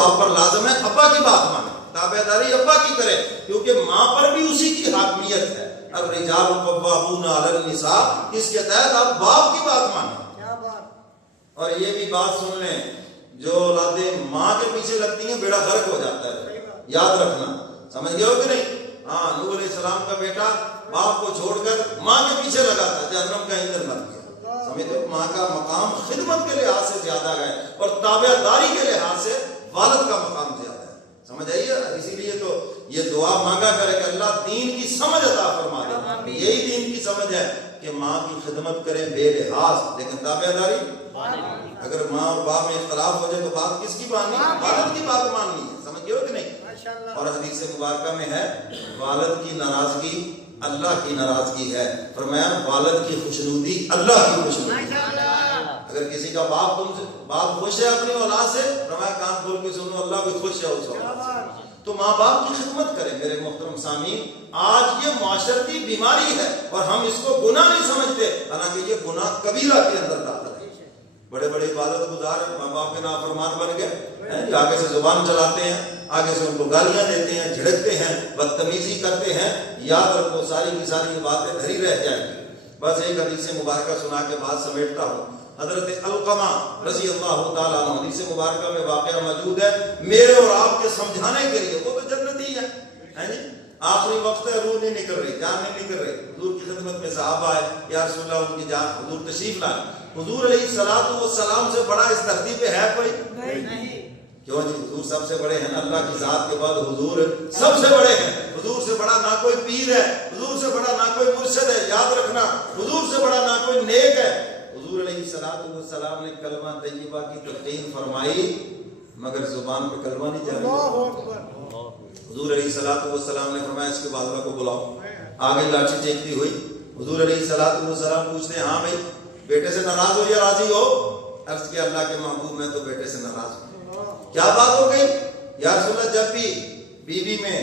آپ پر لازم ہے ابا کی بات مانے، تابعداری ابا کی کرے، کیونکہ ماں پر بھی اسی کی حاکمیت ہے۔ الرجال قوامون علی النساء، اس کے تحت آپ باپ کی بات مانیں۔ اور یہ بھی بات سن لیں، جو اولادیں ماں کے پیچھے لگتی ہیں بیڑا غرق ہو جاتا ہے، یاد رکھنا، سمجھ گئے ہو کہ نہیں؟ ہاں، نوح علیہ السلام کا بیٹا باپ کو چھوڑ کر ماں کے پیچھے لگا تھا، جہنم کا ایندھن بن گیا۔ سمجھتے، ماں کا مقام خدمت کے لحاظ سے زیادہ ہے اور تابع داری کے لحاظ سے والد کا مقام زیادہ ہے، سمجھ آئیے؟ اسی لیے تو یہ دعا مانگا کرے کہ اللہ دین کی سمجھ عطا فرما دے۔ یہی دین کی سمجھ ہے کہ ماں کی خدمت کریں بے لحاظ، لیکن تابع داری، اگر ماں اور باپ میں اختلاف ہو جائے تو بات کس کی ماننی ہے؟ والد کی بات ماننی ہے، سمجھ گئے ہو کہ نہیں؟ اور حدیث مبارکہ میں ہے والد کی ناراضگی اللہ کی ناراضگی ہے، فرمایا والد کی خوشنودی اللہ کی خوشنودی۔ اگر کسی کا باپ تم سے باپ خوش ہے اپنی اولاد سے، فرمایا کان کھول کے سنو اللہ بھی خوش ہے اس اولاد سے۔ تو ماں باپ کی خدمت کریں میرے محترم سامعین۔ آج یہ معاشرتی بیماری ہے اور ہم اس کو گناہ نہیں سمجھتے، حالانکہ یہ گناہ کبیرہ کے اندر داخل ہے۔ بڑے بڑے عبادت گزار ماں باپ کے نافرمان بن گئے، آگے سے زبان چلاتے ہیں، آگے سے ان کو گالیاں دیتے ہیں، جھڑکتے ہیں، بدتمیزی کرتے ہیں۔ یاد رکھو ساری کی ساری یہ باتیں دھری رہ جائیں گی۔ بس ایک حدیث مبارکہ سنا کے بعد سمیٹتا ہوں۔ حضرت علقمہ رضی اللہ تعالیٰ عنہ، حدیث مبارکہ میں واقعہ موجود ہے میرے اور آپ کے سمجھانے کے لیے، وہ تو جنتی ہے جی، آخری وقت ہے، روح نہیں نکل رہی، جان نہیں نکل رہی، حضور کی خدمت میں صحابہ آئے، یا رسول اللہ ان کی جان، حضور تشریف لائے۔ حضور علیہ السلام سے بڑا اس دھرتی پہ ہے کوئی؟ نہیں۔ کیوں جی؟ حضور سب سے بڑے ہیں، اللہ کی ذات کے بعد حضور سب سے بڑے ہیں۔ حضور سے بڑا نہ کوئی پیر ہے، حضور سے بڑا نہ کوئی مرشد ہے، یاد رکھنا، حضور سے بڑا نہ کوئی نیک ہے۔ حضور علیہ السلام نے کلمہ طیبہ کی تلقین فرمائی مگر زبان پہ کلمہ نہیں چل رہا۔ حضور علیہ السلام نے فرمایا اس کے والدہ کو بلاؤ، آگے لاٹھی ٹیکتی ہوئی۔ حضور علیہ السلام پوچھتے ہیں ہاں بھائی بیٹے سے ناراض ہو یا راضی ہو؟ عرض کیا اللہ کے محبوب میں تو بیٹے سے ناراض ہوں۔ کیا بات ہو گئی؟ یا رسول اللہ جب بھی بیوی میں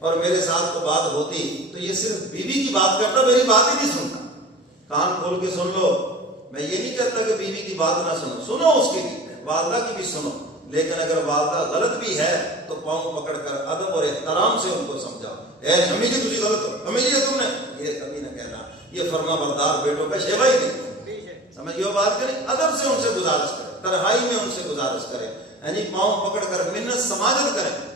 اور میرے ساتھ تو بات ہوتی تو یہ صرف بیوی کی بات کرتا، میری بات ہی نہیں سنتا۔ کان کھول کے سن لو، میں یہ نہیں کہتا کہ بیوی کی بات نہ سنو، سنو اس کی بھی، والدہ کی بھی سنو، لیکن اگر والدہ غلط بھی ہے تو پاؤں پکڑ کر ادب اور احترام سے ان کو سمجھاؤ۔ اے امی جی تجھے غلط ہو، امی جی تم نے یہ کبھی نہ کہنا، یہ فرما بردار بیٹوں کا شیوا ہی نہیں۔ سمجھ گئے بات کریں، ادب سے ان سے گزارش کریں، تنہائی میں ان سے گزارش کریں، یعنی پاؤں پکڑ کر منت سماجت کریں۔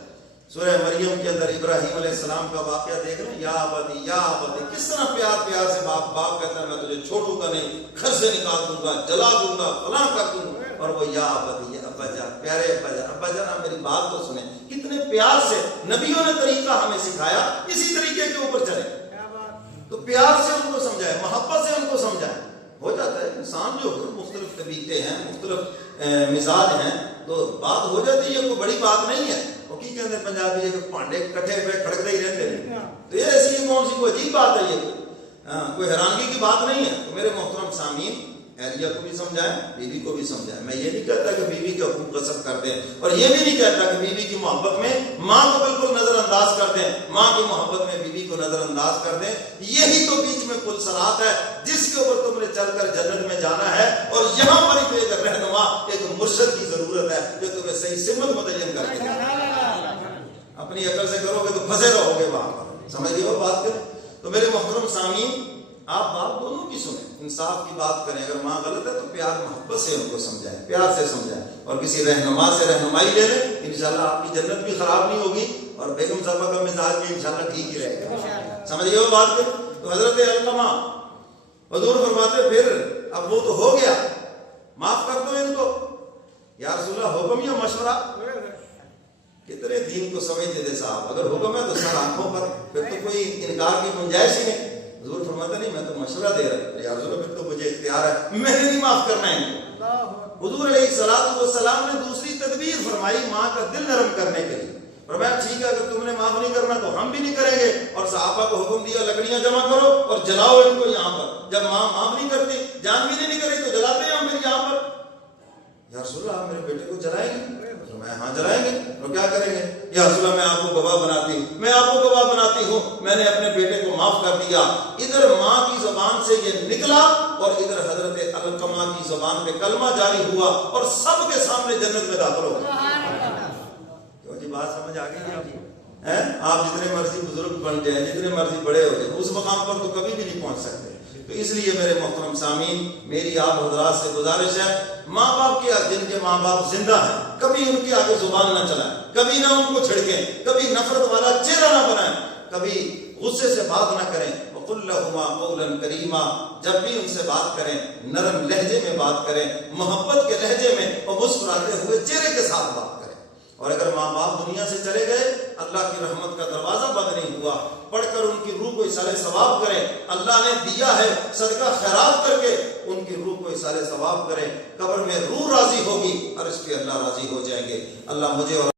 سورہ مریم کے اندر ابراہیم علیہ السلام کا واقعہ دیکھ لیں، یا ابدی یا ابدی، کس طرح پیار سے باپ کہتا ہے میں تجھے چھوڑوں گا نہیں، گھر سے نکال دوں گا، جلا دوں گا، فلاں کر دوں گا، اور وہ یا ابدی یا ابا جان، پیارے ابا جان آپ میری بات تو سنیں۔ کتنے پیار سے نبیوں نے طریقہ ہمیں سکھایا، اسی طریقے کے اوپر چلیں، تو پیار سے ان کو سمجھائے، محبت سے ان کو سمجھائے۔ ہو جاتا ہے انسان جو مختلف طبیعتے ہیں، مختلف مزاج ہیں، تو بات ہو جاتی ہے، کوئی بڑی بات نہیں ہے۔ وہ کی کہتے ہیں پنجابی ہے کہ پانڈے کٹھے پہ کھڑکتے ہی رہتے ہیں، تو یہ ایسی کون سی کوئی عجیب بات ہے، یہ کوئی حیرانگی کی بات نہیں ہے۔ تو میرے محترم سامعین، اہلیہ کو بھی سمجھائیں، بیوی کو بھی سمجھائیں۔ میں یہ نہیں کہتا کہ بیوی کے حقوق غصب کر دیں، اور یہ بھی نہیں کہتا کہ بیوی کی محبت میں ماں کو بالکل نظر انداز کر دیں، ماں کی محبت میں بیوی کو نظر انداز کر دیں۔ یہی تو بیچ میں پل صراط ہے جس کے اوپر تم نے چل کر جنت میں جانا ہے، اور یہاں پر ایک رہنما، ایک مرشد کی ضرورت ہے جو تمہیں صحیح سمت متعین کر کے۔ اپنی عقل سے کرو گے تو پھنسے رہو گے وہاں پر، سمجھ گئے ہو بات کریں۔ تو میرے محترم سامعین، آپ بات دونوں کی سنیں، انصاف کی بات کریں۔ اگر ماں غلط ہے تو پیار محبت سے ان کو سمجھائیں، پیار سے سمجھائیں، اور کسی رہنما سے رہنمائی لے لیں، انشاءاللہ آپ کی جنت بھی خراب نہیں ہوگی اور بیگم صاحبہ کا مزاج بھی انشاءاللہ ٹھیک ہی رہے گا۔ سمجھ گئے وہ بات کریں۔ تو حضرت علقمہ حضور فرماتے پھر اب وہ تو ہو گیا، معاف کر دو ان کو۔ یا رسول اللہ حکم یا مشورہ؟ کتنے دین کو سمجھتے تھے صاحب، اگر حکم ہے تو سر آنکھوں پر، پھر تو کوئی انکار کی گنجائش ہی نہیں۔ حضور فرماتا نہیں میں تو مشورہ دے رہا ہوں، یا رسول اللہ پھر تو مجھے اختیار ہے، میں نے نہیں معاف کرنا ہے۔ حضور علیہ السلام نے دوسری تدبیر فرمائی ماں کا دل نرم کرنے کے لیے، فرمایا ٹھیک ہے اگر تم نے معاف نہیں کرنا تو ہم بھی نہیں کریں گے، اور صحابہ کو حکم دیا لکڑیاں جمع کرو اور جلاؤ ان کو یہاں پر۔ جب ماں معاف نہیں کرتی، جان بھی نہیں کرے تو جلاتے ہیں ہم پھر یہاں پر۔ یا رسول اللہ آپ میرے بیٹے کو جلائیں گے؟ میں ہاں جلائیں گے، اور کیا کریں گے؟ یا رسول اللہ میں آپ کو گواہ بناتی ہوں، میں آپ کو گواہ بناتی ہوں، میں نے اپنے بیٹے کو معاف کر دیا۔ ادھر ماں کی زبان سے یہ نکلا اور ادھر حضرت علقمہ کی زبان پہ کلمہ جاری ہوا، اور سب کے سامنے جنت میں داخل ہو گیا۔ سمجھ آ گئی آپ کو؟ آپ جتنے مرضی بزرگ بن جائیں، جتنے مرضی بڑے ہو جائیں، اس مقام پر تو کبھی بھی نہیں پہنچ سکتے۔ تو اس لیے میرے محترم سامعین، میری آپ حضرات سے گزارش ہے، ماں باپ کے جن کے ماں باپ زندہ ہیں، کبھی ان کے آگے زبان نہ چلائیں، کبھی نہ ان کو چھڑکیں، کبھی نفرت والا چہرہ نہ بنائیں، کبھی غصے سے بات نہ کریں۔ وَقُلْ لَهُمَا قَوْلًا كَرِيمًا، جب بھی ان سے بات کریں نرم لہجے میں بات کریں، محبت کے لہجے میں اور مسکراتے ہوئے چہرے کے ساتھ بات کریں۔ اور اگر ماں باپ دنیا سے چلے گئے، اللہ کی رحمت کا دروازہ بند نہیں ہوا، پڑھ کر ان کی روح کو اصالہ ثواب کریں، اللہ نے دیا ہے صدقہ خیرات کر کے ان کی روح کو اصالہ ثواب کریں، قبر میں روح راضی ہوگی، عرش پہ اللہ راضی ہو جائیں گے۔ اللہ مجھے اور